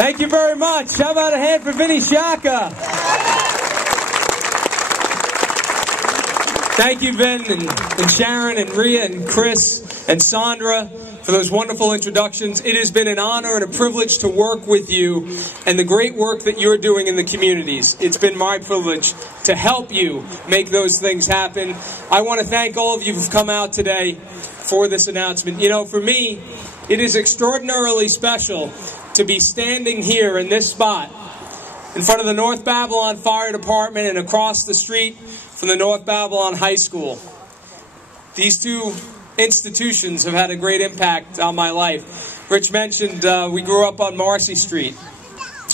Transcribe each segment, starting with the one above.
Thank you very much. How about a hand for Vinny Shaka? Thank you, Vin, and Sharon, and Rhea, and Chris, and Sandra, for those wonderful introductions. It has been an honor and a privilege to work with you and the great work that you're doing in the communities. It's been my privilege to help you make those things happen. I want to thank all of you who've come out today for this announcement. You know, for me, it is extraordinarily special to be standing here in this spot in front of the North Babylon Fire Department and across the street from the North Babylon High School. These two institutions have had a great impact on my life. Rich mentioned we grew up on Marcy Street.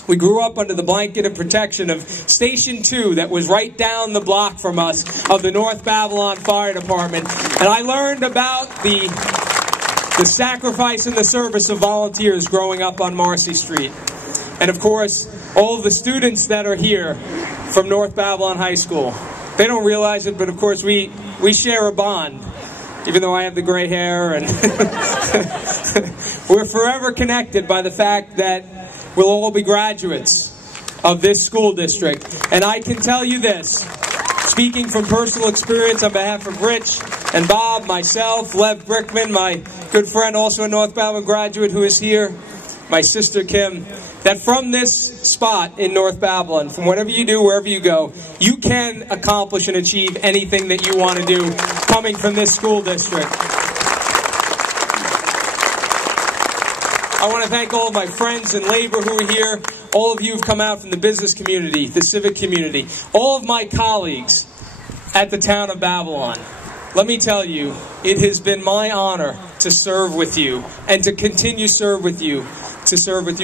We grew up under the blanket of protection of Station 2 that was right down the block from us of the North Babylon Fire Department. And I learned about the sacrifice and the service of volunteers growing up on Marcy Street. And of course, all of the students that are here from North Babylon High School. They don't realize it, but of course we share a bond. Even though I have the gray hair, and we're forever connected by the fact that we'll all be graduates of this school district. And I can tell you this, speaking from personal experience on behalf of Rich and Bob, myself, Lev Brickman, my good friend, also a North Babylon graduate who is here, my sister Kim, that from this spot in North Babylon, from whatever you do, wherever you go, you can accomplish and achieve anything that you want to do coming from this school district. I want to thank all of my friends in labor who are here, all of you who've come out from the business community, the civic community, all of my colleagues at the town of Babylon. Let me tell you, it has been my honor to serve with you and to continue to serve with you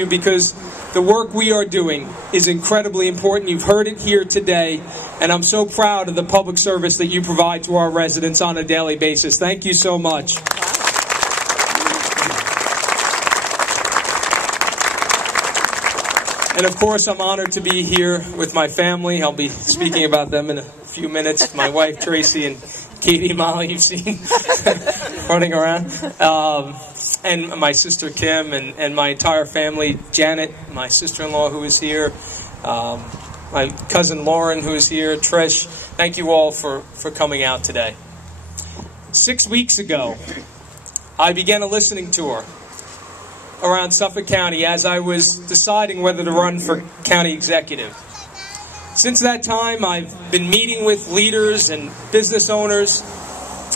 because the work we are doing is incredibly important. You've heard it here today, and I'm so proud of the public service that you provide to our residents on a daily basis. Thank you so much. And of course, I'm honored to be here with my family. I'll be speaking about them in a few minutes. My wife, Tracy, and Katie, Molly, you've seen running around. And my sister, Kim, and my entire family, Janet, my sister-in-law who is here, my cousin, Lauren, who is here, Trish. Thank you all for coming out today. 6 weeks ago, I began a listening tour around Suffolk County as I was deciding whether to run for county executive. Since that time, I've been meeting with leaders and business owners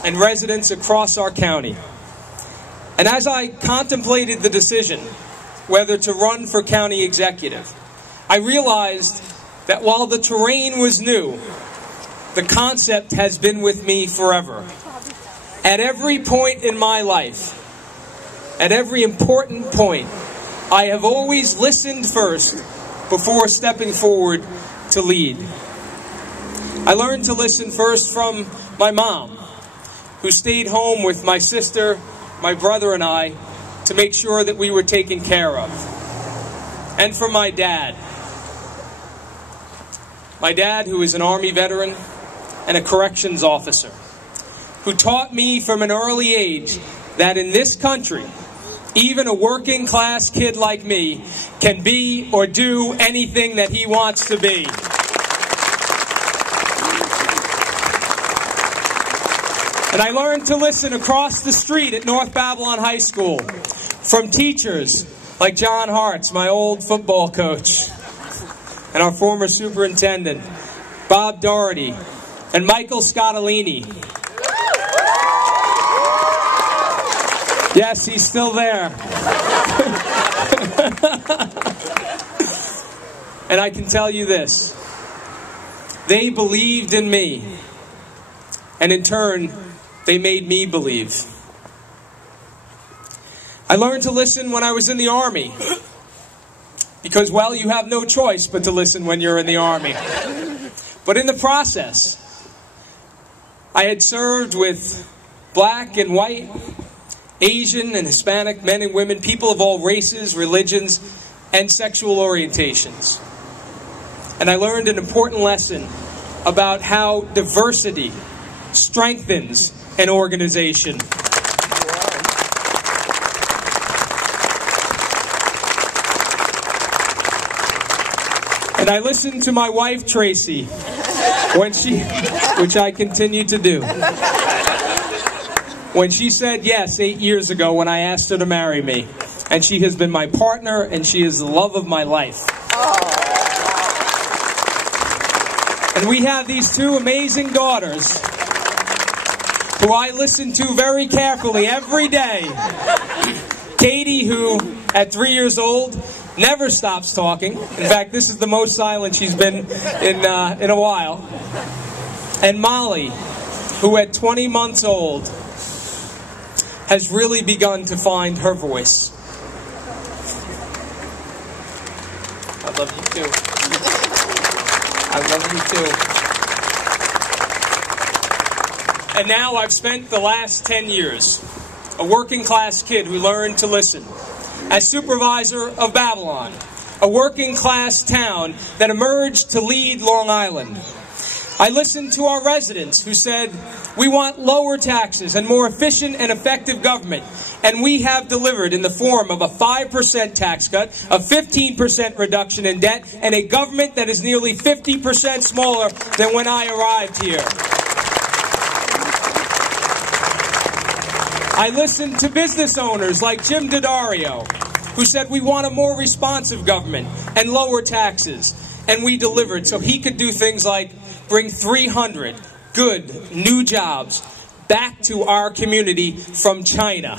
and residents across our county. And as I contemplated the decision whether to run for county executive, I realized that while the terrain was new, the concept has been with me forever. At every point in my life, at every important point, I have always listened first before stepping forward to lead. I learned to listen first from my mom, who stayed home with my sister, my brother, and I to make sure that we were taken care of. And from my dad. My dad, who is an Army veteran and a corrections officer, who taught me from an early age that in this country, even a working class kid like me can be or do anything that he wants to be. And I learned to listen across the street at North Babylon High School from teachers like John Hartz, my old football coach, and our former superintendent, Bob Doherty, and Michael Scottolini. Yes, he's still there. And I can tell you this. They believed in me. And in turn, they made me believe. I learned to listen when I was in the Army. Because, well, you have no choice but to listen when you're in the Army. But in the process, I had served with black and white, Asian and Hispanic men and women, people of all races, religions, and sexual orientations. And I learned an important lesson about how diversity strengthens an organization. And I listened to my wife, Tracy, which I continue to do, when she said yes 8 years ago when I asked her to marry me. And she has been my partner, and she is the love of my life. And we have these two amazing daughters who I listen to very carefully every day. Katie, who at 3 years old never stops talking. In fact, this is the most silent she's been in a while. And Molly, who at 20 months old has really begun to find her voice. I love you too. I love you too. And now I've spent the last 10 years, a working class kid who learned to listen, as supervisor of Bellone, a working class town that emerged to lead Long Island. I listened to our residents who said, we want lower taxes and more efficient and effective government. And we have delivered in the form of a 5% tax cut, a 15% reduction in debt, and a government that is nearly 50% smaller than when I arrived here. I listened to business owners like Jim Daddario, who said we want a more responsive government and lower taxes. And we delivered so he could do things like bring 300 good new jobs back to our community from China.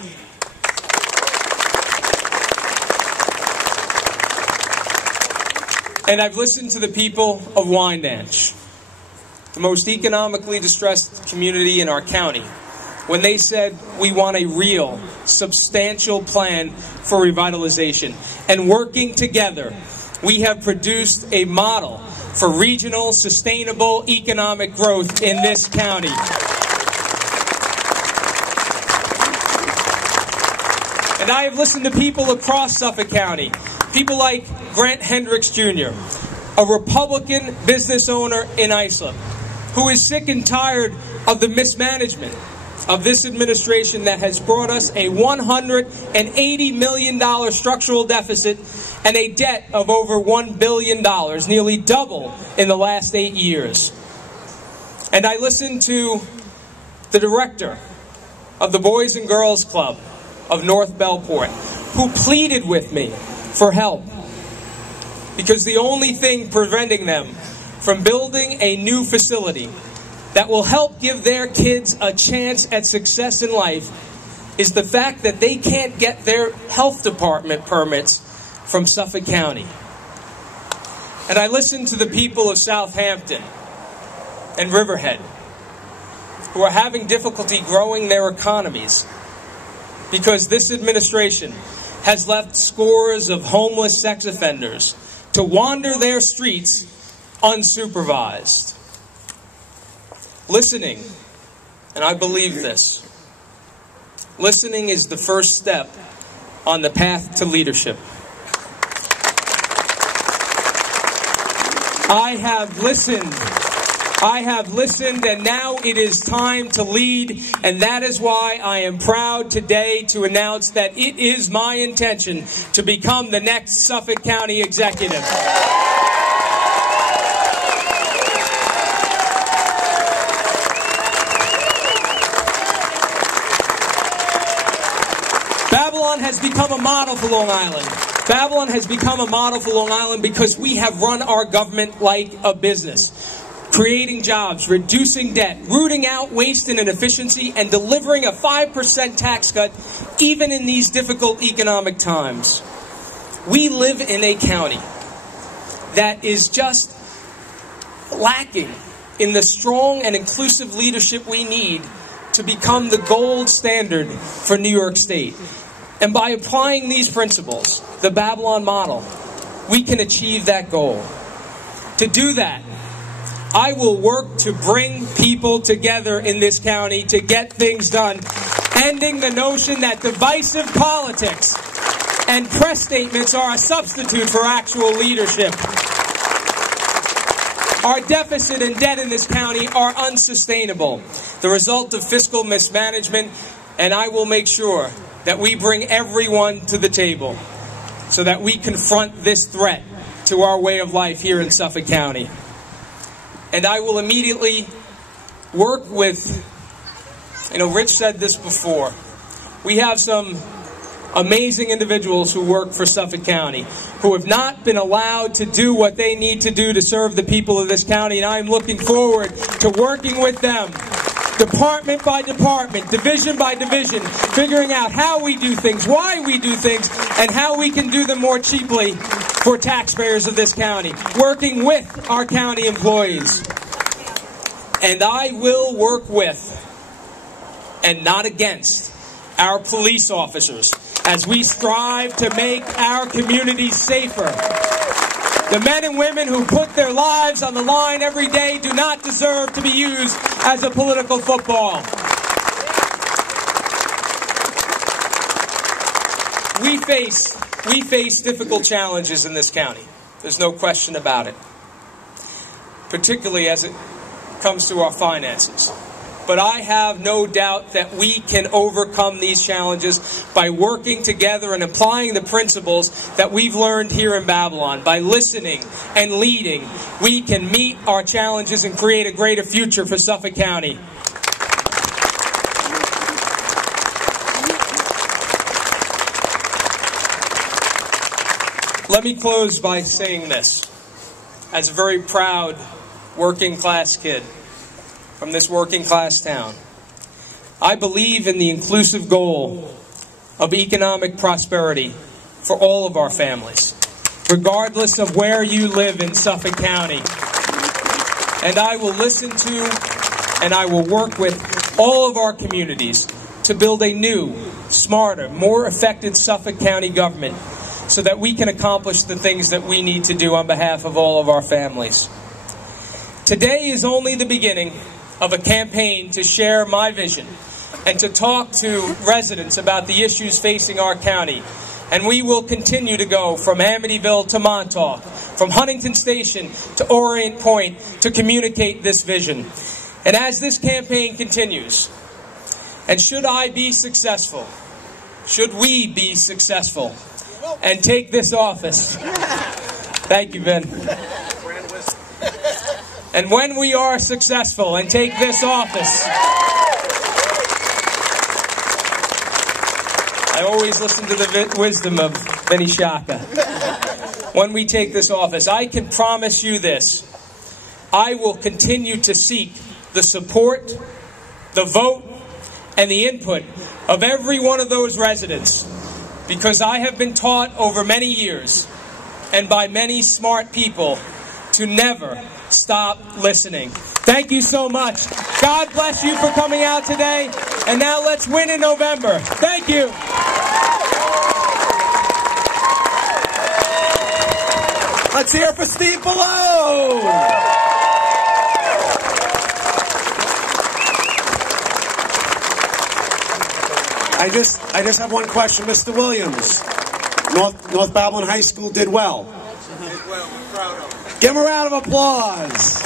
And I've listened to the people of Wyandanch, the most economically distressed community in our county, when they said we want a real, substantial plan for revitalization. And working together, we have produced a model for regional, sustainable economic growth in this county. And I have listened to people across Suffolk County, people like Grant Hendricks Jr., a Republican business owner in Islip, who is sick and tired of the mismanagement of this administration that has brought us a $180 million structural deficit and a debt of over $1 billion, nearly double in the last 8 years. And I listened to the director of the Boys and Girls Club of North Bellport, who pleaded with me for help, because the only thing preventing them from building a new facility that will help give their kids a chance at success in life is the fact that they can't get their health department permits from Suffolk County. And I listened to the people of Southampton and Riverhead, who are having difficulty growing their economies because this administration has left scores of homeless sex offenders to wander their streets unsupervised. Listening, and I believe this, listening is the first step on the path to leadership. I have listened, and now it is time to lead, and that is why I am proud today to announce that it is my intention to become the next Suffolk County Executive. Bellone has become a model for Long Island. Bellone has become a model for Long Island because we have run our government like a business, creating jobs, reducing debt, rooting out waste and inefficiency, and delivering a 5% tax cut even in these difficult economic times. We live in a county that is just lacking in the strong and inclusive leadership we need to become the gold standard for New York State. And by applying these principles, the Bellone model, we can achieve that goal. To do that, I will work to bring people together in this county to get things done, ending the notion that divisive politics and press statements are a substitute for actual leadership. Our deficit and debt in this county are unsustainable, the result of fiscal mismanagement, and I will make sure that we bring everyone to the table so that we confront this threat to our way of life here in Suffolk County. And I will immediately work with, Rich said this before, we have some amazing individuals who work for Suffolk County who have not been allowed to do what they need to do to serve the people of this county, and I'm looking forward to working with them, department by department, division by division, figuring out how we do things, why we do things, and how we can do them more cheaply for taxpayers of this county, working with our county employees. And I will work with, and not against, our police officers as we strive to make our communities safer. The men and women who put their lives on the line every day do not deserve to be used as a political football. We face difficult challenges in this county. There's no question about it. Particularly as it comes to our finances. But I have no doubt that we can overcome these challenges by working together and applying the principles that we've learned here in Babylon. By listening and leading, we can meet our challenges and create a greater future for Suffolk County. Let me close by saying this. As a very proud working class kid from this working class town, I believe in the inclusive goal of economic prosperity for all of our families, regardless of where you live in Suffolk County. And I will listen to and I will work with all of our communities to build a new, smarter, more effective Suffolk County government so that we can accomplish the things that we need to do on behalf of all of our families. Today is only the beginning of a campaign to share my vision and to talk to residents about the issues facing our county. And we will continue to go from Amityville to Montauk, from Huntington Station to Orient Point to communicate this vision. And as this campaign continues, and should I be successful, should we be successful and take this office, thank you, Ben. And when we are successful and take this office, I always listen to the wisdom of Benny Shaka. When we take this office, I can promise you this. I will continue to seek the support, the vote, and the input of every one of those residents, because I have been taught over many years and by many smart people to never stop listening. Thank you so much. God bless you for coming out today. And now let's win in November. Thank you. Let's hear it for Steve Bellone. I just have one question, Mr. Williams. North Babylon High School did well. Did well. We're proud of it. Give him a round of applause.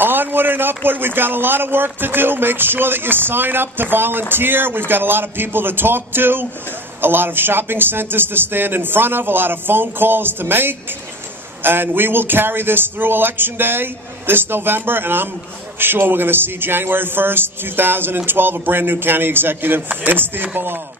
Onward and upward. We've got a lot of work to do. Make sure that you sign up to volunteer. We've got a lot of people to talk to, a lot of shopping centers to stand in front of, a lot of phone calls to make. And we will carry this through Election Day this November, and I'm sure we're going to see January 1st, 2012, a brand new county executive in Steve Bellone.